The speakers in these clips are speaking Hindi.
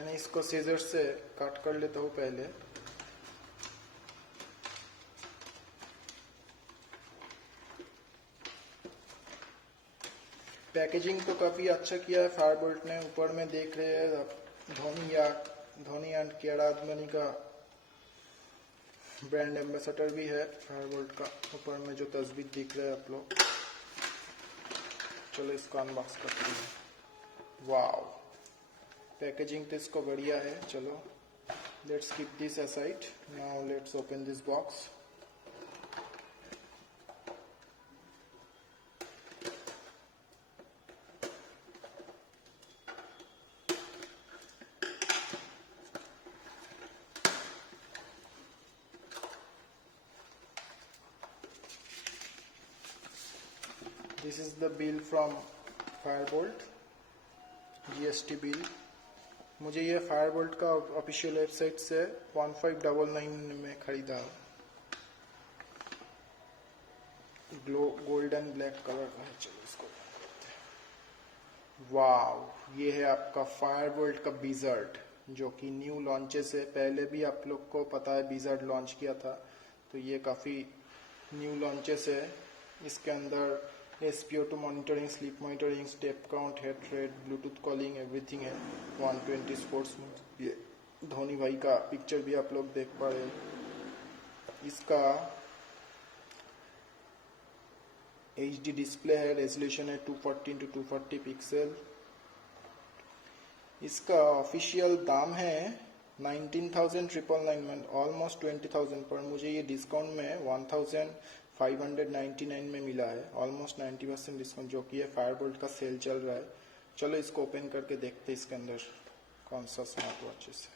मैंने इसको सीजर से काट कर लेता हूँ पहले। पैकेजिंग तो काफ़ी अच्छा किया है फायरबोल्ट ने। ऊपर में देख रहे हैं धोनी एंड कियारा आदमनी का ब्रांड एम्बेसडर भी है फायरबोल्ट का। ऊपर में जो तस्वीर दिख रहे हैं आप लोग। चलो इसको अनबॉक्स करते हैं। वाओ, पैकेजिंग तो इसको बढ़िया है। चलो let's keep this aside. Now let's open this box. This is the bill from Fireboltt, GST bill. मुझे ये फायरबोल्ट का ऑफिशियल वेबसाइट से 1599 में खरीदा। गोल्डन ब्लैक कलर का है। चलो इसको, वाव, ये है आपका फायरबोल्ट का बिजर्ड, जो कि न्यू लॉन्चेस है। पहले भी आप लोग को पता है बिजर्ड लॉन्च किया था, तो ये काफ़ी न्यू लॉन्चेस है। इसके अंदर SPO2 monitoring, sleep monitoring, step count, head rate, Bluetooth calling, everything है। 120 स्पोर्ट्स मोड। ये धोनी भाई का पिक्चर भी आप लोग देख पा रहे हैं। इसका HD डिस्प्ले है, रेजोल्यूशन है 240x240 पिक्सल। इसका ऑफिशियल दाम है 19,999 में, ऑलमोस्ट 20,000, पर मुझे ये डिस्काउंट में 1,599 में मिला है। ऑलमोस्ट 90% डिस्काउंट, जो कि ये फायरबोल्ट का सेल चल रहा है। चलो इसको ओपन करके देखते हैं इसके अंदर कौन सा स्मार्ट वॉचेस है।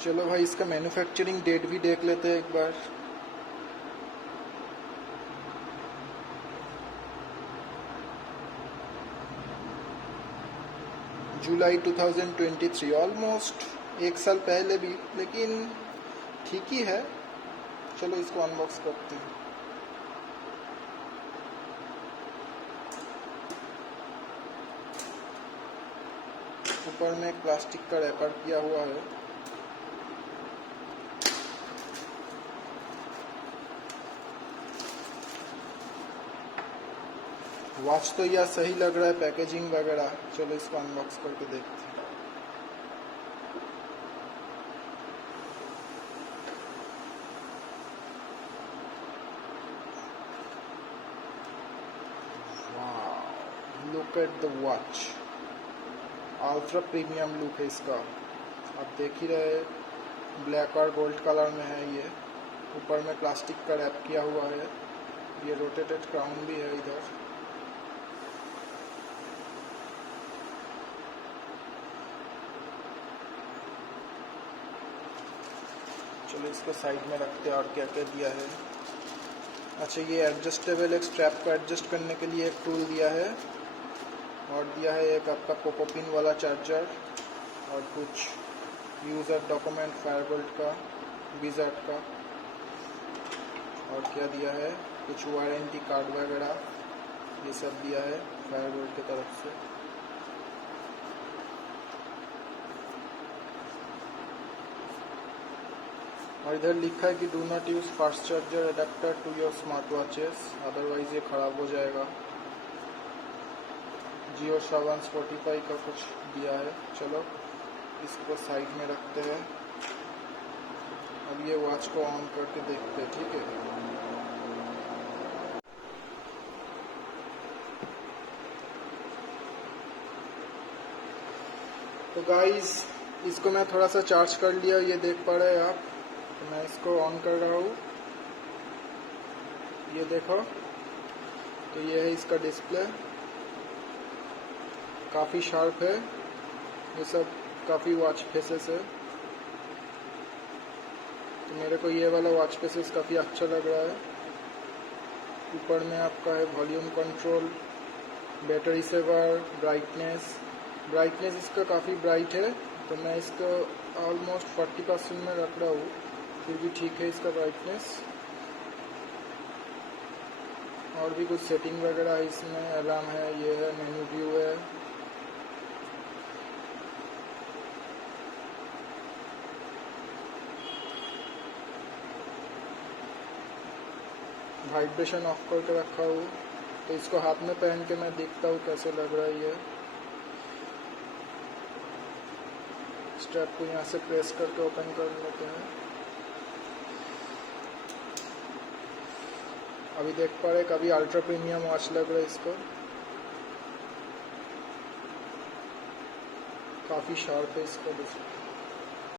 चलो भाई, इसका मैन्युफैक्चरिंग डेट भी देख लेते हैं एक बार। जुलाई 2023, ऑलमोस्ट एक साल पहले भी, लेकिन ठीक ही है। चलो इसको अनबॉक्स करते हैं। ऊपर में एक प्लास्टिक का रैपर किया हुआ है। वॉच तो यह सही लग रहा है, पैकेजिंग वगैरह। चलो इसको अनबॉक्स करके देखते हैं। Look at the watch, ultra premium look है इसका। आप देख ही रहे, ब्लैक और गोल्ड कलर में है ये। ऊपर में प्लास्टिक का रैप किया हुआ है। ये रोटेटेड क्राउन भी है इधर। चलो इसको साइड में रखते हैं। और क्या क्या दिया है? अच्छा, ये एडजस्टेबल एक स्ट्रैप को एडजस्ट करने के लिए एक टूल दिया है, और दिया है एक आपका पोपोपिन वाला चार्जर, और कुछ यूज़र डॉक्यूमेंट फायरबोल्ट का, बिजर्ड का, और क्या दिया है, कुछ वारंटी कार्ड वगैरह, ये सब दिया है फायरबोल्ट की तरफ से। और इधर लिखा है कि do not use fast charger adapter to your smart watches, otherwise ये खराब हो जाएगा। जियो सावन स्पॉटिफाई का कुछ दिया है। चलो इसको साइड में रखते हैं। अब ये वॉच को ऑन करके देखते हैं, ठीक है। तो गाइस, इसको मैं थोड़ा सा चार्ज कर लिया, ये देख पा रहे हैं आप। तो मैं इसको ऑन कर रहा हूँ, ये देखो। तो ये है इसका डिस्प्ले, काफ़ी शार्प है। ये सब काफ़ी वॉच फेसेस है, तो मेरे को ये वाला वॉच फेसेस काफ़ी अच्छा लग रहा है। ऊपर में आपका है volume control, battery saver, brightness इसका काफ़ी ब्राइट है, तो मैं इसको ऑलमोस्ट 40% में रख रहा हूँ, फिर भी ठीक है इसका ब्राइटनेस। और भी कुछ सेटिंग वगैरह है इसमें, अलार्म है, ये है, मेन्यू व्यू है। वाइब्रेशन ऑफ करके रखा हूँ, तो इसको हाथ में पहन के मैं देखता हूँ कैसे लग रहा है ये। स्ट्रैप को यहाँ से प्रेस करके ओपन कर लेते हैं। अभी देख पा रहे काफ़ी अल्ट्रा प्रीमियम वॉच लग रहा है इसको, काफ़ी शार्प है इसका डिस्प्ले।